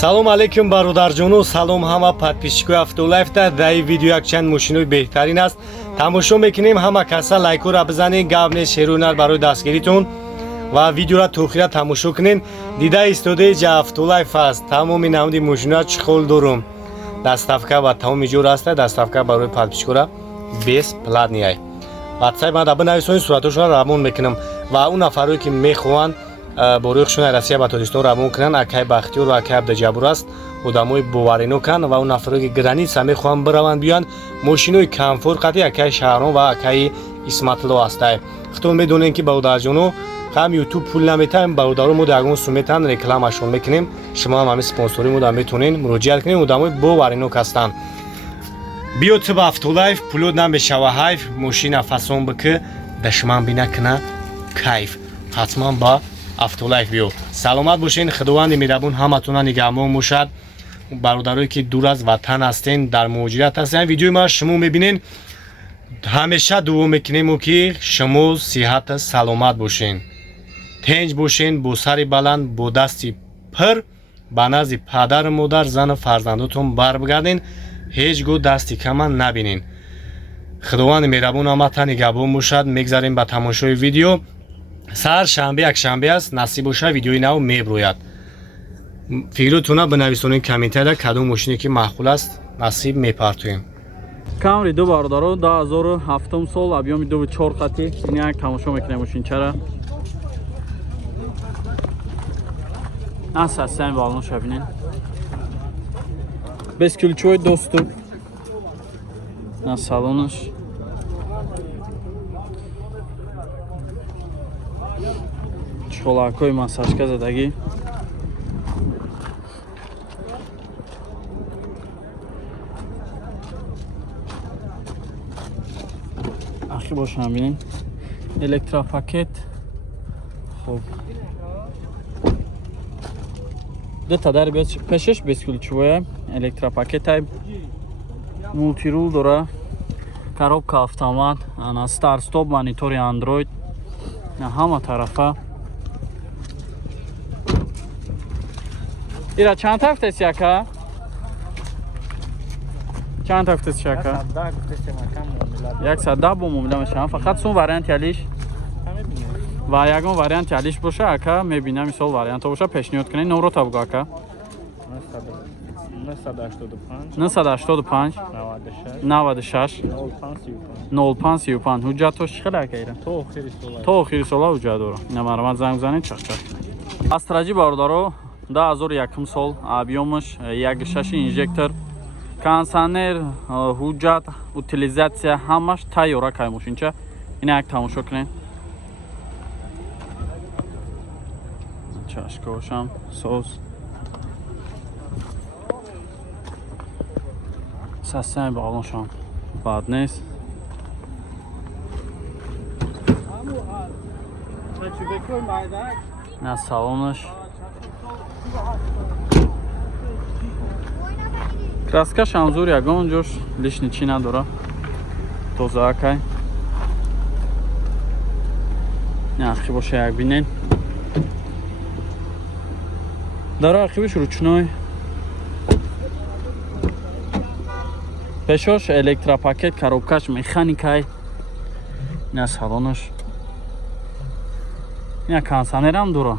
салом алейкум бародарҷону салом ҳама подписчикои Автолайфда. дар ин видео якчанд мошинои беҳтарин аст. тамошо мекунем. ҳама каса лайкора бизанед, гап нест, шеру нар барои дастгиритон ва видеора то охира тамошо кунед. дида истодаи ҷа Автолайф аст. тамоми намуди мошиноа чӣ хол дорум. доставка ва тамоми ҷор аст. доставка барои подписчикора бесплатния. ватсап мада бинависонед, суратошро равон мекунам ва он нафарое ки мехоҳанд бо рӯхшона Россия ба Тоҷикистон равон кунанд, акай Бахтиёр ва акай Абдуҷаббур аст. одамои бовариноканд ва он нафарое ки граница мехоҳанд бираванд биёянд, мошинои камфорқати акай Шаҳром ва акай Исматло астай. худтон медонед ки бародарҷоно ҳам YouTube пул наметаҳем, бародаро мо ягон суметан рекламашон мекунем. шумо ҳам ҳамин спонсори мода метонед муроҷиат кунед. одамои боваринок ҳастанд. биё то ба Автолайф, пулод намешава ҳайф, мошина фасон бики дашман бина кина кайф. ҳатман ба Автолайф биё. саломат бошед. худованди меҳрабон ҳаматона нигаҳбон бошад. бародарое ки дур аз ватан ҳастен, дар муҳоҷират ҳастен, видеои ма шумо мебинед. ҳамеша дуо мекунем ки шумо сиҳат саломат бошед, тинҷ бошед, бо сари баланд, бо дасти пир ба назди падару модар, зану фарзандотон барбигардед. ҳеҷ гоҳ дасти кама набинед. худованди меҳрабон ҳаматон нигаҳбон бошад. мегзарем ба тамошои видео. сар шанбе якшанбе аст. насиб боша видеои нав меброяд. фикротона бинависонед комментария, кадом мошине ки маъқул аст насиб мепартоем. Камри ду бародаро 2007 сол, объеми 2.4 қати. ин як тамошо мекунем мошинчара. Асасен балон шабинен. Без ключевой доступ на салонаш. Чолакой массажка задаги. Ахи бошам бинен. Электропакет. Хуб. Ду та дар биёд пешеш бескулчувоя. Электропакетай. Мултирул дора. Коробка автомат. Ана старт стоп, монитори Android. На ҳама тарафа. ира чанд тафтес яка? чанд тафтес яка? 110 бо муомила мешавам. фақат сум варианти алиш ва ягон варианти алиш боша ака мебинам. мисол варианто боша пешниҳод кунед. номро та буго ака. 985 96 0535. ҳуҷҷатош чӣ хел ака ира? то охири сола ҳуҷҷат дора. ина маромад занг бизанед. чақчақ астраҷи бародаро 2001 сол, объемаш 1.6 инжектор, кондиционер, ҳуҷҷат, утилизатсия ҳамаш тайёра кай мошинча. ина як тамошо кунед. чашкошам соз састани балоншам бад нест. на салонаш краскашам зур ягон ҷош лишни чӣ надора. тоза акай. ахи боша як бинед. дара ахибиш ручной. пешош электропакет, коробкаш механикай. ина салонаш. ина кондиционерам дора.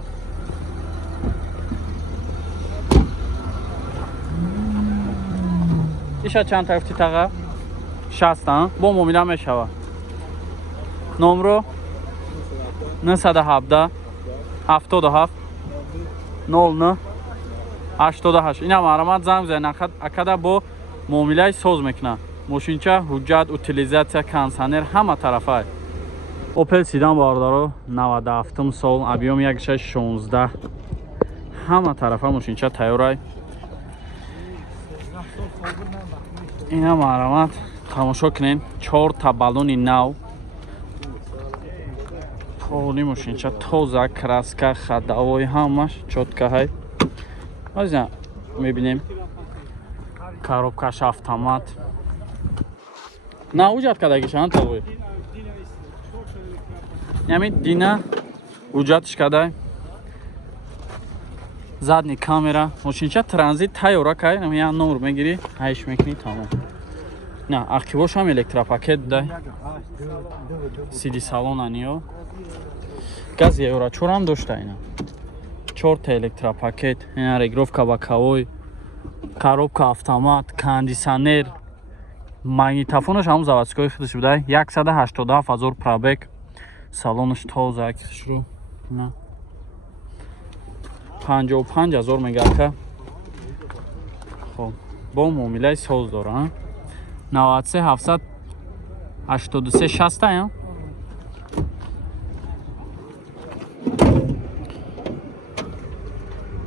иша чанд тафти тага? 60 бо муомила мешава. номро 917 77 09 88. ина маромад занг бизанед. акада бо муомилаи соз мекуна. мошинча ҳуҷҷат, утилизатсия, кондиционер ҳама тарафа. Opel Sedan бародаро 97 сол, объем 1.16. ҳама тарафа мошинча тайёрай. ина маромад тамошо кунед. 4 та балони нав. поли мошинча тоза, краска, хадавои ҳамаш чоткаҳай. азина мебинем. коробкаш автомат. на ҳуҷҷат кадаги чанд тавои. Ями дина ҳуҷҷатиш кадай. задний камера. Машинча транзит тайёра кай, я номер мегири, хайш мекни тамом. На, активош ҳам электропакет дай. Сиди салон аниё. Газ ёра чорам дошта ина. 4 та электропакет, ина регировка ба кавой, коробка автомат, кондиционер. Магнитофонош ҳам заводской худаш буда. 187,000 пробег. Салонош тоза шуру. На. 55,000 мегака. Хоб, бо муомилаи соз дора. 93 783 60 я.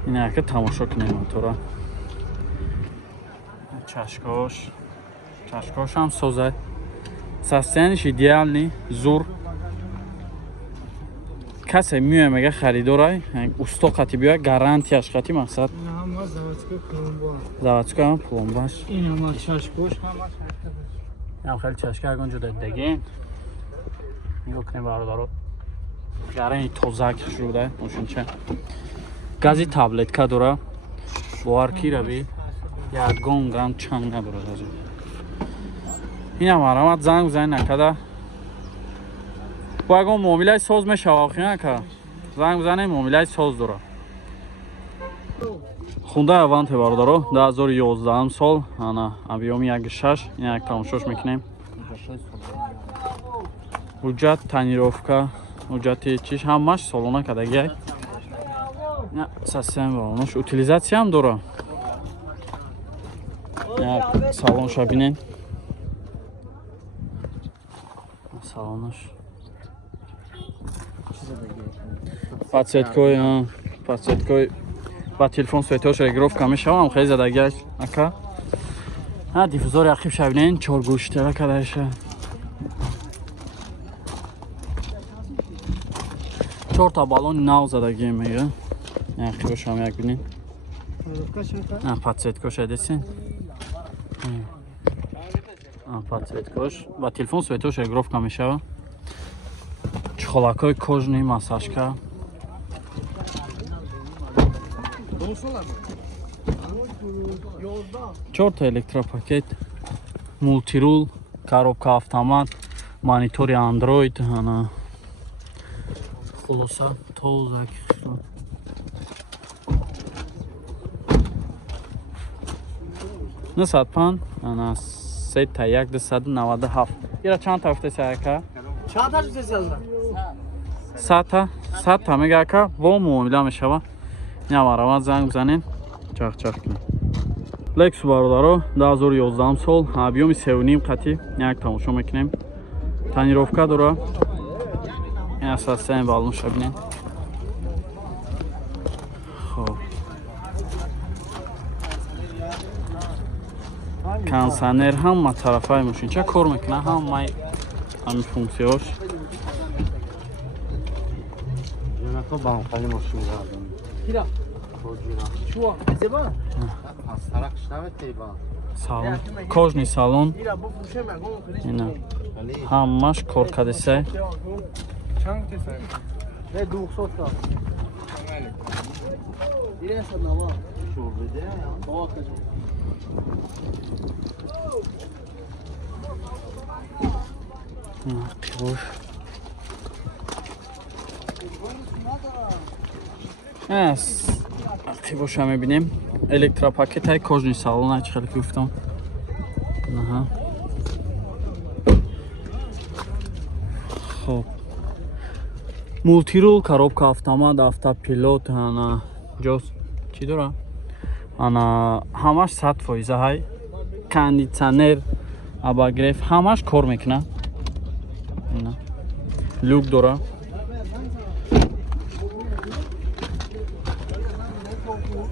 Ина яка тамошо кунем мотора. Чашкош ҳам созад. Состояниш идеални, зур. Касе миёяд мега харидорай, усто қати биёяд, гарантияш қати мақсад. Ҳама заводской пломба. Заводской ҳам пломбаш. Ин ҳама чашкош, ҳама ям хеле чашка ягон ҷуда дидагин. Нигоҳ кунем бародаро. Гарани тозак шуда мошинча. Гази таблетка дора. Боварки раби. Ягон грамм чанг надорад аз ин. Инам марамат занг бизанед накада. Бо ягон муомилаи соз мешавад охинака. Занг бизанед муомилаи соз дора. Хундай Аванте бародаро 2011 сол ана объёми 1.6 ина як тамошош мекунем. Ҳуҷҷат танировка, ҳуҷҷати чиш ҳамаш солона кадагиай. На сасем балонош утилизация ҳам дора. Як салонша бинем. Салонош. Подсветкой ба телефон светош регировка мешавам хеле задагиаш ака. А диффузори ахиб шавинен 4 гӯштара кадаша. 4 та балони нав задагӣ мега. Ахибош ҳам як бинем. Подсветкош адесин. Подсветкош ба телефон светош регировка мешава. Чухолакҳои кожни массажка. 4 та электропакет, мултирул, коробка автомат, монитори андроид, ана хулоса тозак. Насад пан, ана 3 та 197. Ира чанд та гуфтеси ака? чанд та гуфтеси азра? 100 та мега ака, бо муомила мешава. Ина марамат занг бизанем, чах кунем. Lexus бародаро 2011 сол, объёми 3.5 қати, як тамошо мекунем. Тонировка дора. Ин асосан балонша бинем. Хоб. Кондиционер ҳама тарафаи мошинча кор мекунад, ҳамаи ҳамин функсияш. Салон, кожни салон. Ина ҳамаш коркадеса. Активоша мебинем. Электропакетаи кожни салон ач хеле гуфтам. Аҳа. Хоб. Мултирул, коробка автомат, автопилот, ана ҷос чӣ дора? Ана ҳамаш 100% ҳай. Кондиционер, обогрев ҳамаш кор мекунад. Ина. Люк дора.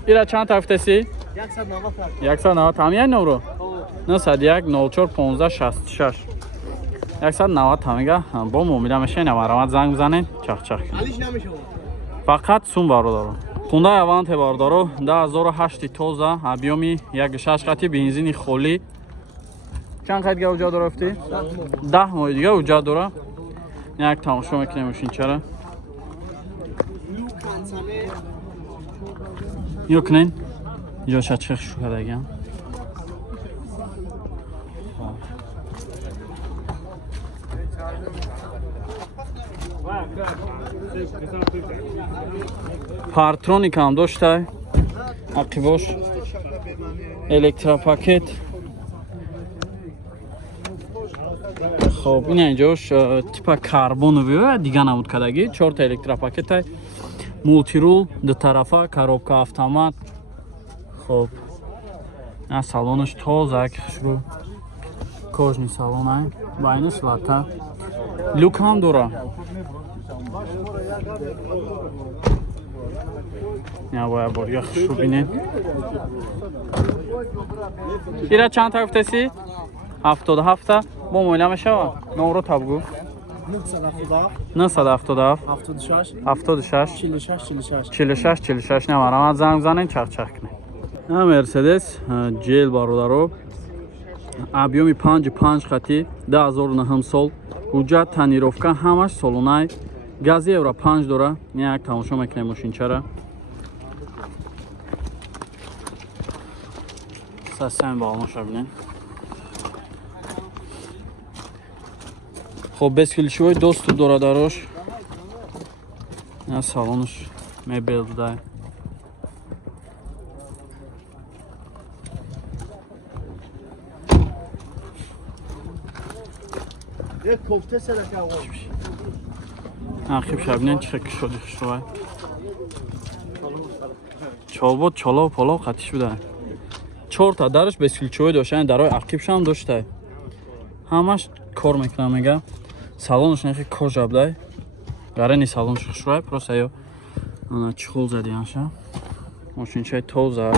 Ира чанд та гуфтеси? 190. Ҳамияи номро? 91 04 15 66. 190 тамига бо муомила мешавед, марамат занг бизанед, чах. Фақат сум бародаро. Хундай Аванте бародаро 2008 тоза, объёми 1.6 қати, бензини холӣ. Чанд қайд га уҷа дора гуфтӣ? 10 моҳи дига уҷа дора. Як тамошо мекунем мошинчара. Yok ne? Josh açıq şu kadar gel. Partronik هم داشته عقباش الکتراپاکت خب این اینجاش تیپ کربن دیگه نمود کدگی 4 تا الکتراپاکت مولتی رول دو طرفه коробка автомат خب نه салонش تازه خشرو کожний салон با این سلاتا لوک هم دوره یا باید بارگاه خشرو بینید ایره چند تا گفتسی؟ 77 با مویله میشه و نورو تبگو 977 76 46 نمارم از زنگ زنین چخ چخ کنه نه مرسدس جیل бародаро объёми 5 خطی 2009 сол ҳуҷҷат танировка ҳамаш солунаи гази евро 5 дора як тамошо мекунем мошинчара сасами балонша бинем خب бескилишивои доступ дора дарош я салонаш мебел дай یک کوفته سرکه آقا آخیب شبینن چه شدی خشوای چالبات چالا و پالا قطیش بودن 4 تا درش бескилишивои доштан дарои ақибш ҳам дошта ҳамаш кор мекунам мега салонаш нахи кожа будай гарани салонаш хушрай просто ё ана чехол задианша мошинчаи тоза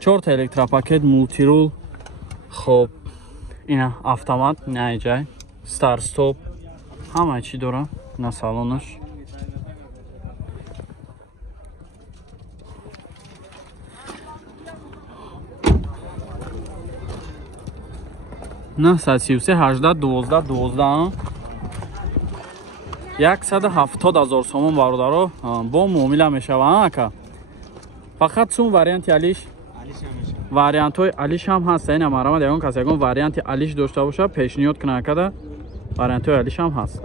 4 та электропакет мултирул хоб ина автомат наиҷай стар стоп ҳамаи чӣ дора на салонаш на 133 18 12 12 170,000 сомон бародаро бо муомила мешаванд ака фақат сум варианти алиш вариантҳои алиш ҳам ҳаст ин амарамад ягон кас ягон варианти алиш дошта боша пешниҳод кунад акада вариантҳои алиш ҳам ҳаст